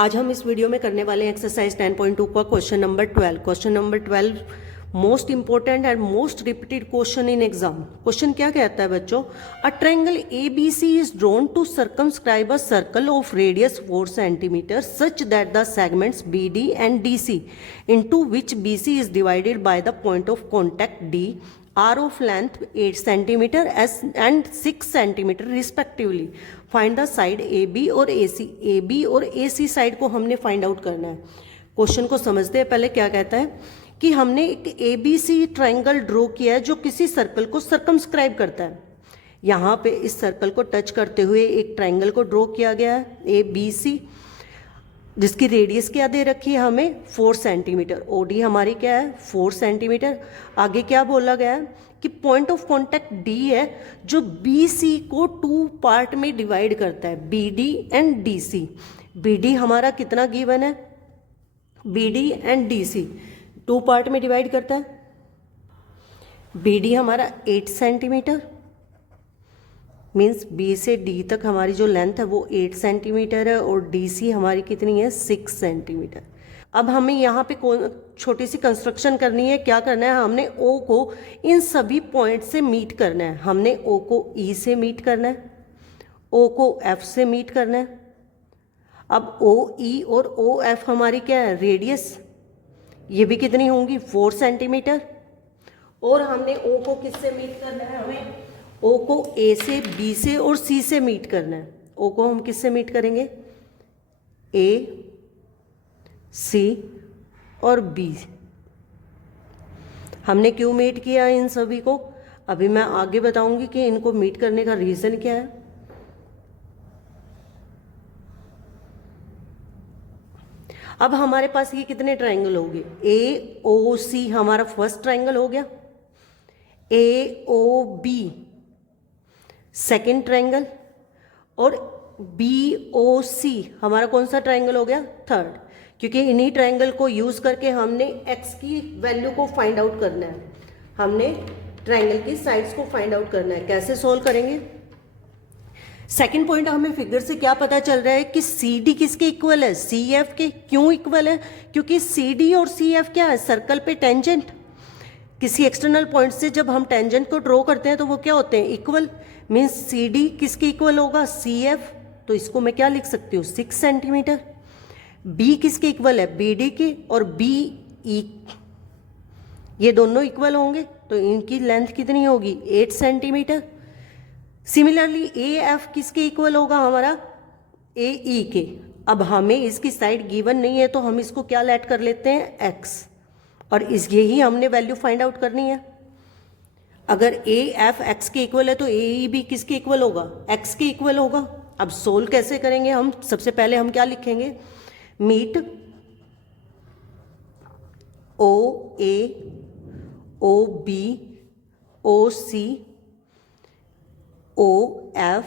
आज हम इस वीडियो में करने वाले हैं एक्सरसाइज 10.2 का question number 12। Question number 12 most important and most repeated question in exam. Question क्या कहता है बच्चों? A triangle ABC is drawn to circumscribe a circle of radius 4 centimetre such that the segments BD and DC into which BC is divided by the point of contact D are of length 8 centimetre and 6 centimetre respectively. Find the side AB और AC। AB और AC side को हमने find out करना है। Question को समझते हैं। पहले क्या कहता है कि हमने एक ABC ट्रायंगल ड्रॉ किया है जो किसी सर्कल को सर्कमस्क्राइब करता है। यहाँ पे इस सर्कल को टच करते हुए एक ट्रायंगल को ड्रॉ किया गया है ABC, जिसकी रेडियस क्या दे रखी है हमें 4 सेंटीमीटर। OD हमारी क्या है 4 सेंटीमीटर। आगे क्या बोला गया है कि पॉइंट ऑफ कांटेक्ट D है जो BC को 2 पार्ट में डिवाइड करता है, BD एंड DC। BD हमारा कितना गिवन है? BD एंड DC 2 पार्ट में डिवाइड करता है। BD हमारा 8 सेंटीमीटर, मीन्स B से D तक हमारी जो लेंथ है वो 8 सेंटीमीटर है, और DC हमारी कितनी है 6 सेंटीमीटर। अब हमें यहाँ पे छोटी सी कंस्ट्रक्शन करनी है। क्या करना है? हमने O को इन सभी पॉइंट से मीट करना है। हमने O को E से मीट करना है, O को F से मीट करना है। अब OE और OF हमारी क्या है? रेडियस, ये भी कितनी होंगी 4 सेंटीमीटर। और हमने O को किससे मीट करना है? हमें O को A से, B से और C से मीट करना है। O को हम किससे मीट करेंगे? A, C और B। हमने क्यों मीट किया इन सभी को? अभी मैं आगे बताऊंगी कि इनको मीट करने का रीजन क्या है। अब हमारे पास ये कितने ट्रायंगल हो गए? AOC हमारा फर्स्ट ट्रायंगल हो गया, AOB सेकेंड ट्रायंगल, और BOC हमारा कौन सा ट्रायंगल हो गया? थर्ड। क्योंकि इन्हीं ट्रायंगल को यूज करके हमने x की वैल्यू को फाइंड आउट करना है। हमने ट्रायंगल की साइड्स को फाइंड आउट करना है। कैसे सोल्व करेंगे? सेकेंड पॉइंट, हमें फिगर से क्या पता चल रहा है कि CD किसके इक्वल है? CF के। क्यों इक्वल है? क्योंकि CD और CF क्या है? सर्कल पे टेंजेंट। किसी एक्सटर्नल पॉइंट से जब हम टेंजेंट को ड्रॉ करते हैं तो वो क्या होते हैं? इक्वल। मीन्स CD किसके इक्वल होगा? CF। तो इसको मैं क्या लिख सकती हूँ? 6 सेंटीमीटर। B किसके इक्वल है? BD के। और BE, ये दोनों इक्वल होंगे तो इनकी लेंथ कितनी होगी? 8 सेंटीमीटर। सिमिलरली AF किसके इक्वल होगा? हमारा AE के। अब हमें इसकी साइड गिवन नहीं है तो हम इसको क्या लेट कर लेते हैं? X। और इस यही हमने वैल्यू फाइंड आउट करनी है। अगर AF X के इक्वल है तो AE भी किसके इक्वल होगा? X के इक्वल होगा। अब सोल्व कैसे करेंगे हम? सबसे पहले हम क्या लिखेंगे? Meet OA, OB, OC, OF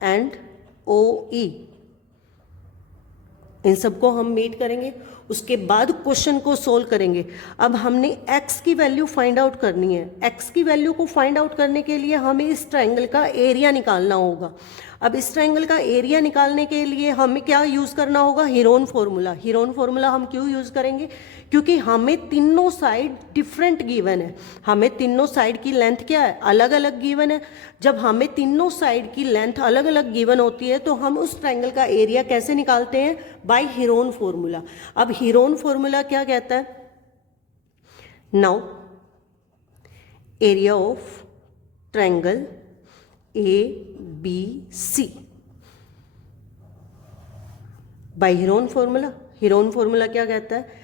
and OE, इन सबको हम मीट करेंगे। उसके बाद क्वेश्चन को सोल्व करेंगे। अब हमने x की वैल्यू फाइंड आउट करनी है। x की वैल्यू को फाइंड आउट करने के लिए हमें इस ट्रायंगल का एरिया निकालना होगा। अब इस ट्रायंगल का एरिया निकालने के लिए हमें क्या यूज़ करना होगा? Heron formula. हीरोन फॉर्मूला हम क्यों यूज़ करेंगे? क्योंकि हमें तीनों साइड डिफरेंट गिवन है। हमें तीनों साइड की लेंथ क्या है? अलग अलग गिवन है। जब हमें तीनों साइड की लेंथ अलग अलग गिवन होती है तो हम उस ट्रायंगल का एरिया कैसे निकालते हैं? By Heron formula. अब हीरोन फॉर्मूला क्या कहता है? Now area of triangle ABC by Heron formula. Heron formula क्या कहता है?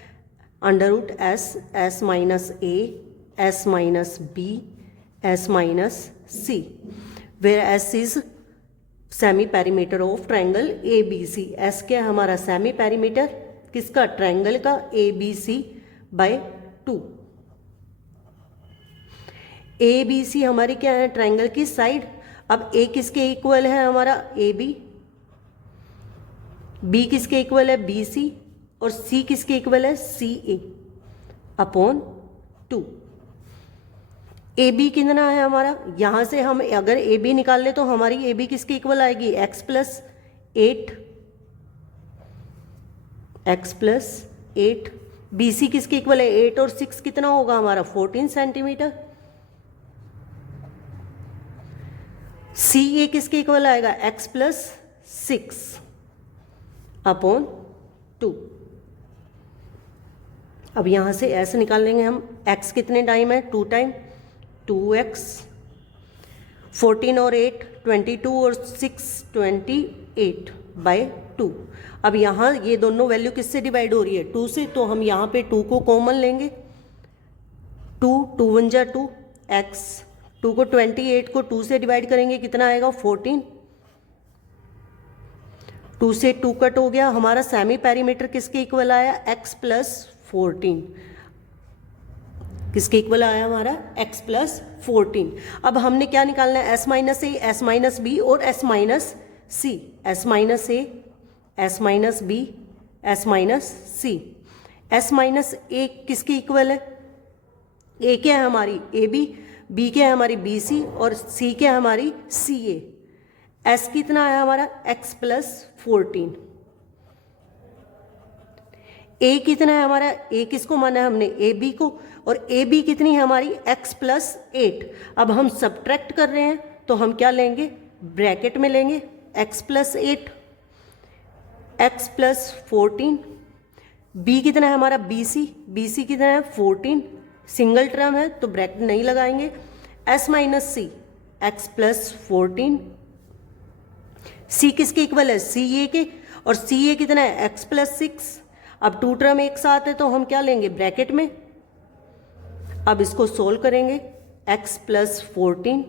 Under root S minus A, S minus B, S minus C, where S is semi perimeter of triangle ABC। S क्या है हमारा? Semi perimeter किसका? Triangle का ABC by 2। ABC हमारी क्या है? ट्रायंगल की साइड। अब A किसके इक्वल है? हमारा AB। B किसके इक्वल है? BC। और C किसके इक्वल है? CA upon 2। AB कितना है हमारा? यहां से हम अगर AB निकाल ले तो हमारी AB किसके इक्वल आएगी? x plus 8 x plus 8, B C किसके इक्वल है 8 और 6 कितना होगा हमारा 14 सेंटीमीटर, सी ए किसके इक्वल आएगा x प्लस 6 अपॉन 2। अब यहां से ऐसे निकाल लेंगे हम, x कितने टाइम है 2 टाइम, 2x, 14 और 8 22 और 6 28 बाय 2। अब यहाँ ये दोनों वैल्यू किससे डिवाइड हो रही है 2 से, तो हम यहाँ पे 2 को कॉमन लेंगे, 2 2 1 जा 2 x, 2 को 28 को 2 से डिवाइड करेंगे कितना आएगा 14, 2 से 2 कट हो गया, हमारा सेमी पेरीमीटर किसके इक्वल आया x प्लस 14, किसके इक्वल आया हमारा x प्लस 14। अब हमने क्या निकालना है s minus A, s minus B और s minus C, s minus A, s minus B, s minus C. s minus A किसके इक्वल है, a क्या है हमारी ए बी, b क्या है हमारी बी सी और c क्या है हमारी सी ए। s कितना है हमारा x प्लस 14, a कितना है हमारा, a किसको माना है हमने ए बी को, और ए बी कितनी है हमारी x प्लस 8। अब हम सब्ट्रैक्ट कर रहे हैं तो हम क्या लेंगे ब्रैकेट में लेंगे x plus 8, x plus 14, b कितना है हमारा बी सी कितना है 14, सिंगल टर्म है तो ब्रैकेट नहीं लगाएंगे, s माइनस सी x प्लस 14, c किसके इक्वल है सी ए के, और सी ए कितना है x प्लस 6। अब 2 टर्म एक साथ है तो हम क्या लेंगे ब्रैकेट में, अब इसको सोल्व करेंगे x प्लस 14,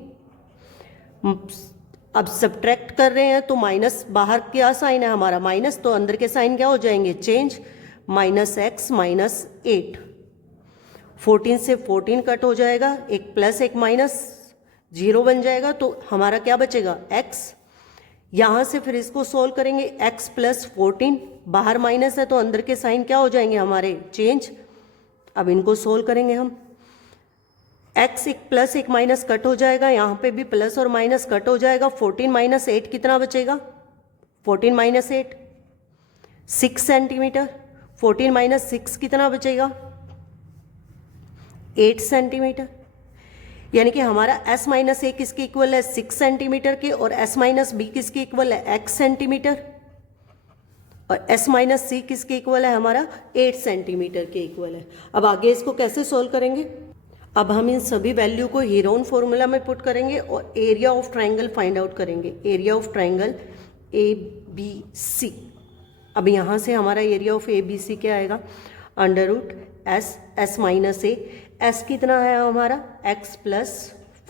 अब सब्ट्रैक्ट कर रहे हैं तो माइनस, बाहर क्या साइन है हमारा माइनस, तो अंदर के साइन क्या हो जाएंगे चेंज, माइनस x माइनस 8, 14 से 14 कट हो जाएगा, एक प्लस एक माइनस 0 बन जाएगा, तो हमारा क्या बचेगा x। यहाँ से फिर इसको सोल्व करेंगे x प्लस 14, बाहर माइनस है तो अंदर के साइन क्या हो जाएंगे हमारे चेंज। अब इनको सोल्व करेंगे हम, x एक प्लस एक माइनस कट हो जाएगा, यहाँ पे भी प्लस और माइनस कट हो जाएगा, 14 माइनस 8 कितना बचेगा 14 माइनस 8 6 सेंटीमीटर, 14 माइनस 6 कितना बचेगा 8 सेंटीमीटर, यानी कि हमारा s माइनस ए किसके इक्वल है 6 सेंटीमीटर के, और s माइनस बी किसके इक्वल है x सेंटीमीटर, और s माइनस सी किसके इक्वल है हमारा 8 सेंटीमीटर के इक्वल है। अब आगे इसको कैसे सोल्व करेंगे, अब हम इन सभी वैल्यू को हीरोन फॉर्मूला में पुट करेंगे और area of triangle find out करेंगे, area of triangle A B C. अब यहाँ से हमारा area of A B C क्या आएगा under root S, S minus A, S कितना है हमारा x प्लस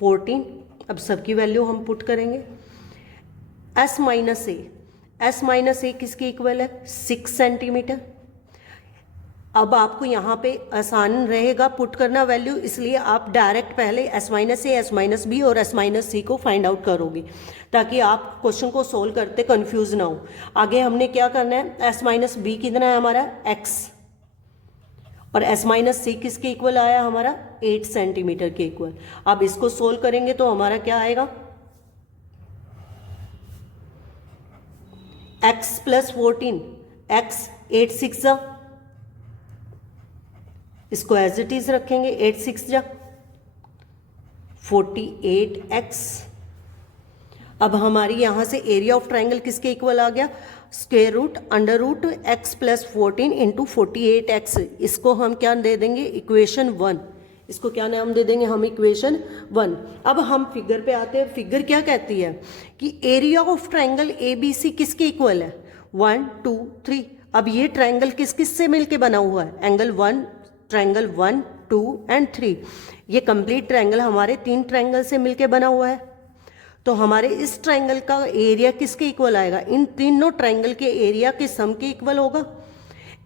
14, अब सबकी वैल्यू हम पुट करेंगे, s minus A, s minus A किसके इक्वल है 6 सेंटीमीटर। अब आपको यहाँ पे आसान रहेगा पुट करना वैल्यू, इसलिए आप डायरेक्ट पहले s minus A, s minus B और s माइनस सी को फाइंड आउट करोगे, ताकि आप क्वेश्चन को सोल्व करते कंफ्यूज ना हो। आगे हमने क्या करना है, s माइनस बी कितना है हमारा x, और s माइनस सी किसके इक्वल आया हमारा 8 सेंटीमीटर के इक्वल। अब इसको सोल्व करेंगे तो हमारा क्या आएगा x प्लस 14, x 8 6 जा, इसको एज इट इज रखेंगे 8 6 जा 48x। अब हमारी यहाँ से एरिया ऑफ ट्राइंगल किसके इक्वल आ गया square root under root x plus 14 into 48x। इसको हम क्या दे देंगे इक्वेशन 1, इसको क्या नाम दे देंगे हम इक्वेशन 1। अब हम फिगर पे आते हैं, फिगर क्या कहती है कि area of triangle A B C किसके इक्वल है 1 2 3। अब ये ट्राइंगल किस किस से मिलके बना हुआ है, एंगल 1, ट्राइंगल 1 2 एंड 3। ये कंप्लीट ट्राइंगल हमारे 3 ट्राइंगल से मिलके बना हुआ है, तो हमारे इस ट्राइंगल का एरिया किसके इक्वल आएगा, इन तीनों ट्राइंगल के एरिया के सम के इक्वल होगा।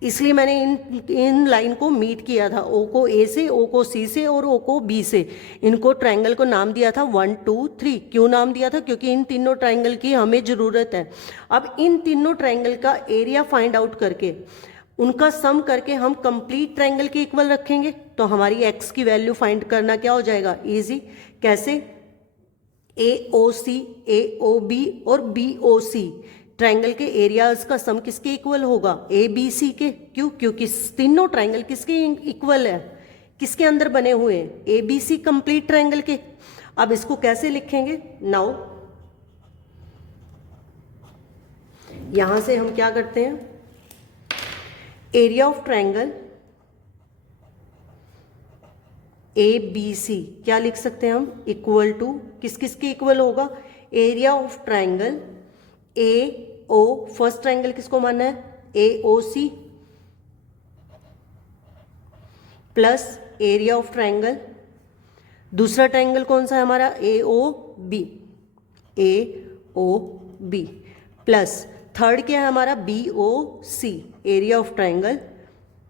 इसलिए मैंने इन लाइन को मीट किया था, ओ को ए से, ओ को सी से और ओ को बी से। इनको ट्राइंगल को नाम दिया था 1 2 3। क्यों नाम दिया था, क्योंकि इन तीनों ट्राइंगल की हमें ज़रूरत है। अब इन तीनों ट्राइंगल का एरिया फाइंड आउट करके उनका सम करके हम कंप्लीट ट्राइंगल के इक्वल रखेंगे, तो हमारी एक्स की वैल्यू फाइंड करना क्या हो जाएगा इजी। कैसे, ए O C, A O B और बी ओ सी ट्रायंगल के एरियाज का सम किसके इक्वल होगा, ए बी सी के। क्यों? क्योंकि तीनों ट्रायंगल किसके इक्वल है, किसके अंदर बने हुए हैं, A B C complete triangle के। अब इसको कैसे लिखेंगे, नाउ यहां से हम क्या करते हैं, area of triangle A B C क्या लिख सकते हैं हम, इक्वल टू किस किस के इक्वल होगा, area of triangle A O, first triangle किसको मानना है, A O C, plus area of triangle, दूसरा ट्रायंगल कौन सा है हमारा, A O B, A O B, plus third क्या है हमारा, B O C, area of triangle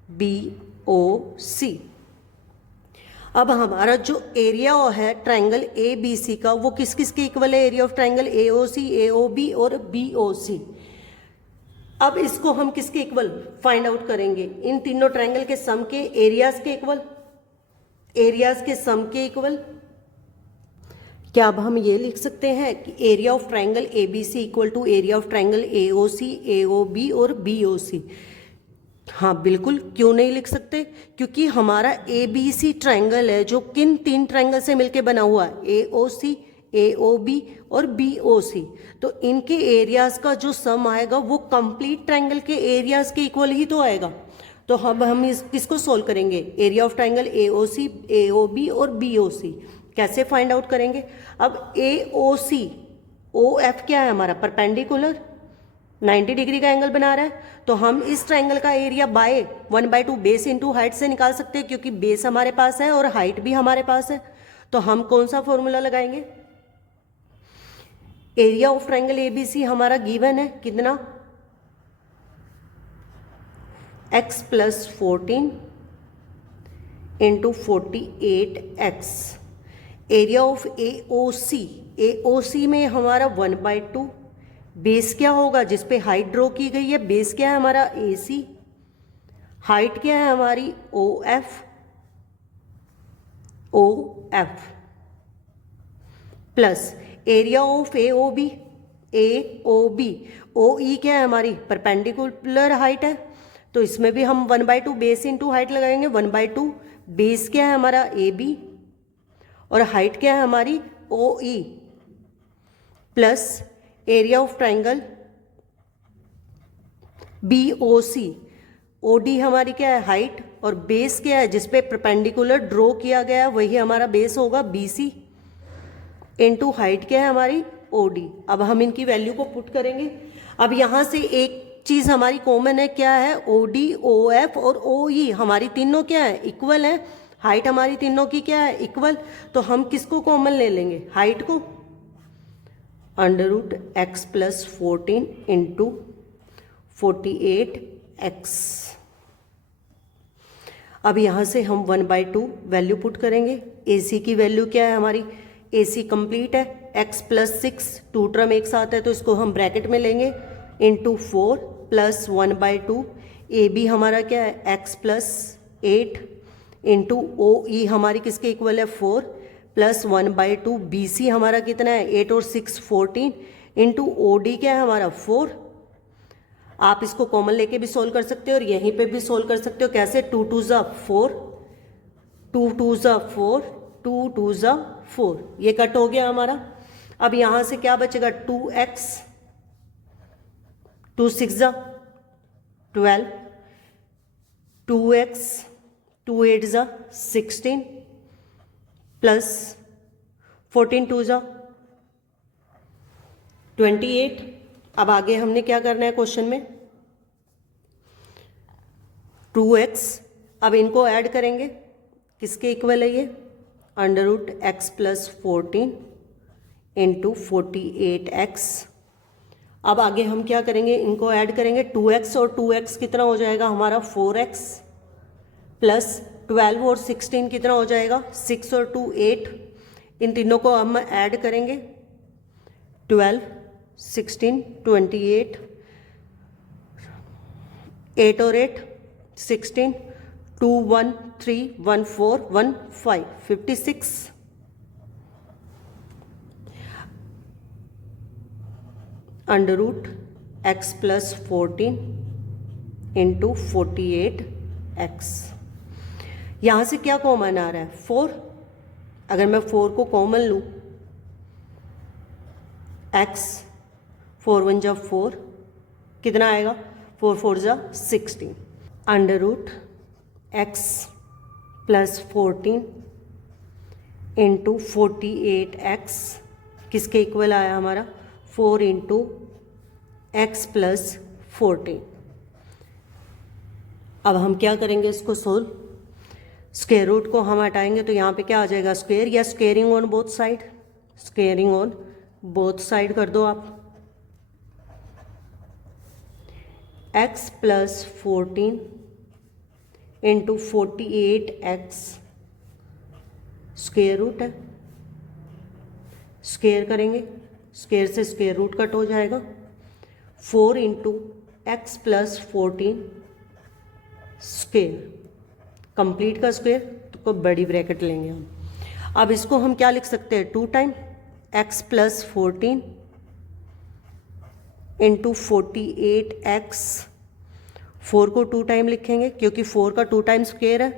B O C. अब हमारा जो एरिया है ट्रायंगल ए बी सी का वो किस किस के इक्वल है, area of triangle A O C, A O B और बी ओ सी। अब इसको हम किसके इक्वल फाइंड आउट करेंगे, इन तीनों ट्रायंगल के सम के एरियाज के इक्वल, एरियाज के सम के इक्वल। क्या अब हम ये लिख सकते हैं कि area of triangle A B C equal to area of triangle A O C, A O B और बी ओ सी। हाँ बिल्कुल, क्यों नहीं लिख सकते, क्योंकि हमारा ए बी सी ट्रायंगल है जो किन तीन ट्रायंगल से मिलके बना हुआ है, A O C, A O B और बी ओ सी। तो इनके एरियाज का जो सम आएगा वो कंप्लीट ट्रायंगल के एरियाज के इक्वल ही तो आएगा। तो हम किसको सोल्व करेंगे, area of triangle A O C, A O B और बी ओ सी। कैसे फाइंड आउट करेंगे, अब ए ओ सी, ओ एफ क्या है हमारा, परपेंडिकुलर 90 डिग्री का एंगल बना रहा है, तो हम इस ट्रायंगल का area bye 1/2 base into height से निकाल सकते हैं, क्योंकि बेस हमारे पास है और हाइट भी हमारे पास है। तो हम कौन सा फॉर्मूला लगाएंगे, एरिया ऑफ ट्रायंगल एबीसी हमारा गिवन है कितना, x + 14 × 48x। Area of AOC, AOC में हमारा 1/2, बेस क्या होगा जिस पे हाइट ड्रॉ की गई है, बेस क्या है हमारा AC, हाइट क्या है हमारी OF, plus area of AOB, AOB, OE क्या है हमारी परपेंडिकुलर हाइट है, तो इसमें भी हम 1/2 बेस इंटू हाइट लगाएंगे। 1/2 बेस क्या है हमारा AB और हाइट क्या है हमारी OE, plus area of triangle BOC, OD हमारी क्या है हाइट और बेस क्या है जिसपे परपेंडिकुलर ड्रॉ किया गया है वही हमारा बेस होगा BC, इनटू हाइट क्या है हमारी OD। अब हम इनकी वैल्यू को पुट करेंगे। अब यहाँ से एक चीज़ हमारी कॉमन है, क्या है, OD, OF और OE हमारी तीनों क्या है इक्वल है, हाइट हमारी तीनों की क्या है इक्वल। तो हम किसको कॉमन ले लेंगे, हाइट को, √x + 14 × 48x। अब यहाँ से हम 1/2 वैल्यू पुट करेंगे। AC की वैल्यू क्या है हमारी, AC कंप्लीट है, x + 6 टू टर्म एक साथ है तो इसको हम ब्रैकेट में लेंगे, × 4 + 1/2। AB हमारा क्या है x + 8 × OE हमारी किसके इक्वल है 4 + 1/2। BC हमारा कितना है 8 और 6 14 × OD क्या है हमारा 4। आप इसको कॉमन लेके भी सोल्व कर सकते हो और यहीं पे भी सोल्व कर सकते हो। कैसे, 2 2 ज़ा 4, 2 2 ज़ा 4, 2 2 ज़ा 4, ये कट हो गया हमारा। अब यहाँ से क्या बचेगा, 2x, 2 6 ज़ा 12, 2x, 2 8 ज़ा 16 प्लस 14 2 ज़ा 28। अब आगे हमने क्या करना है क्वेश्चन में, 2x, अब इनको ऐड करेंगे, किसके इक्वल है ये, √x + 14 × 48x। अब आगे हम क्या करेंगे, इनको ऐड करेंगे, 2x और 2x कितना हो जाएगा हमारा 4x, प्लस 12 और 16 कितना हो जाएगा 6 और 2 8। इन तीनों को हम ऐड करेंगे, 12 16 28, 8 और 8 16, 2 1 3 1 4 1 5 56। √, एक्स प्लस 14 इंटू 48x। यहाँ से क्या कॉमन आ रहा है? 4। अगर मैं 4 को कॉमन लूँ, x 4 1 जा 4, कितना आएगा? 4 4 जा 16 under root X plus 14 into 48x किसके इक्वल आया हमारा? 4 इंटू एक्स प्लस 14। अब हम क्या करेंगे इसको सोल्व? स्क्वायर रूट को हम हटाएंगे तो यहाँ पे क्या आ जाएगा? स्क्वायर या squaring on both side? Squaring on both side कर दो आप। x plus 14 into 48x square root है, स्क्वायर करेंगे, स्क्वायर से स्क्वायर रूट कट हो जाएगा। 4 into X plus 14 square, complete का स्क्वायर तो बड़ी ब्रैकेट लेंगे हम। अब इसको हम क्या लिख सकते हैं? 2 time x plus 14 into 48x। 4 को 2 टाइम लिखेंगे क्योंकि 4 का 2 टाइम स्क्वायर है।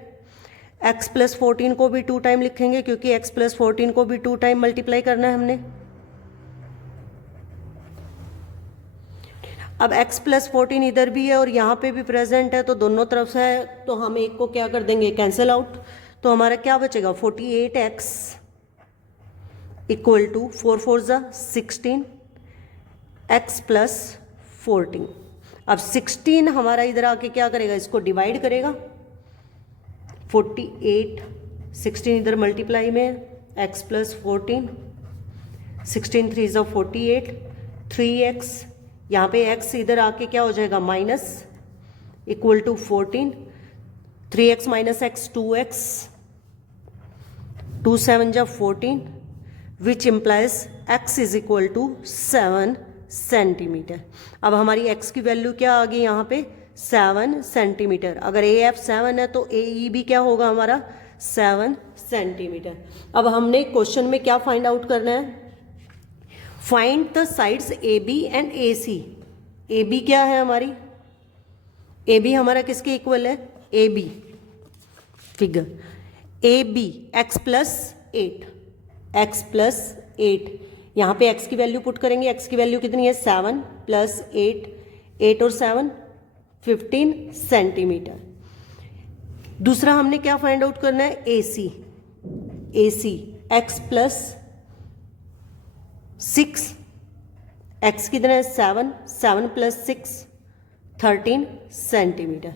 x प्लस 14 को भी 2 टाइम लिखेंगे क्योंकि x प्लस 14 को भी 2 टाइम मल्टीप्लाई करना है हमने। अब x प्लस 14 इधर भी है और यहाँ पे भी प्रेजेंट है, तो दोनों तरफ से है, तो हम एक को क्या कर देंगे? Cancel out. तो हमारा क्या बचेगा? 48x इक्वल टू 4 4 जा 16 x प्लस 14। अब 16 हमारा इधर आके क्या करेगा? इसको डिवाइड करेगा। 48 16 इधर मल्टीप्लाई में है, x प्लस 14 16 3 जा 48 3x, यहाँ पे x इधर आके क्या हो जाएगा? Minus, equal to 14 3x minus x 2x 2 7 जा 14 which implies x is equal to 7 centimetre. अब हमारी x की वैल्यू क्या आ गई यहाँ पे? 7 सेंटीमीटर। अगर AF 7 है तो AE भी क्या होगा हमारा? 7 सेंटीमीटर। अब हमने क्वेश्चन में क्या फाइंड आउट करना है? Find the sides AB and AC। AB क्या है हमारी? AB हमारा किसके इक्वल है? AB figure AB x plus 8 x plus 8। यहाँ पे x की वैल्यू पुट करेंगे। x की वैल्यू कितनी है? 7 प्लस 8, 8 और 7 15 सेंटीमीटर। दूसरा हमने क्या फाइंड आउट करना है? AC। AC x plus 6, x कितना है? 7 7 प्लस 6 13 सेंटीमीटर।